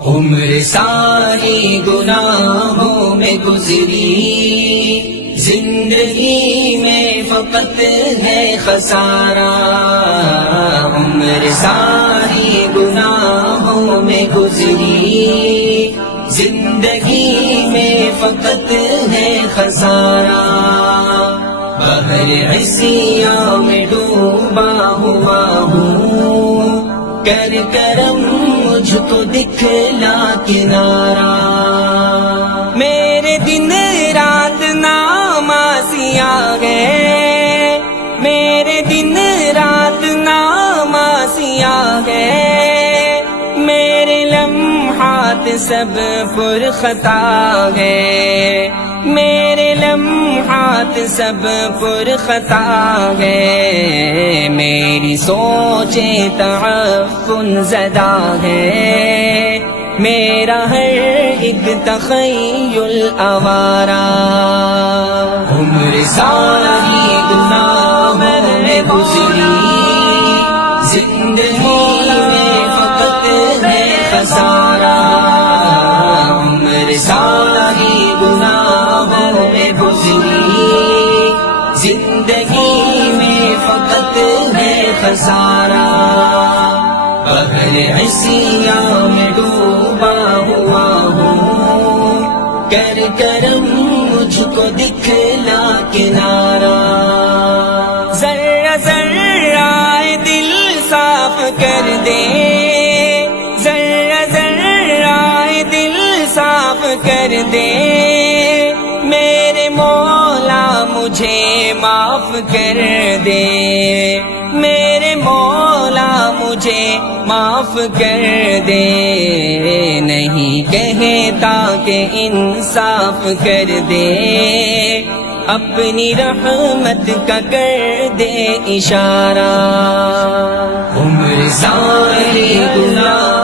عمر ساری گناہوں میں گزری، زندگی میں فقط ہے خسارہ۔ عمر ساری گناہوں میں گزری، زندگی میں فقط ہے خسارہ۔ بحر عصیاں میں ڈوبا ہوا ہوں، کر کرم مجھ کو دکھلا کنارہ۔ میرے دن رات ناماسیاں گئے، میرے دن رات ناماسیاں گئے، میرے لمحات سب پر خطا گئے، میرے لمحات سب پر خطا گئے، میری سوچیں تعفن زدہ ہے، میرا ہر ایک تخیل آوارہ۔ عمر ساری گناہوں میں گزری، زندگی میں فقط ہے خسارہ۔ عمر ساری گناہوں میں گزری، زندگی میں فقط ہے خسارہ۔ بحر عصیاں میں ڈوبا ہوا ہوں، کر کرم مجھ کو دکھلا کنارہ۔ ذرہ ذرہ دل صاف کر دے، ذرہ ذرہ دل صاف کر دے، میرے مولا مجھے معاف کر دے، میرے مولا مجھے معاف کر دے۔ نہیں کہتا کہ انصاف کر دے، اپنی رحمت کا کر دے اشارہ۔ عمر ساری گناہ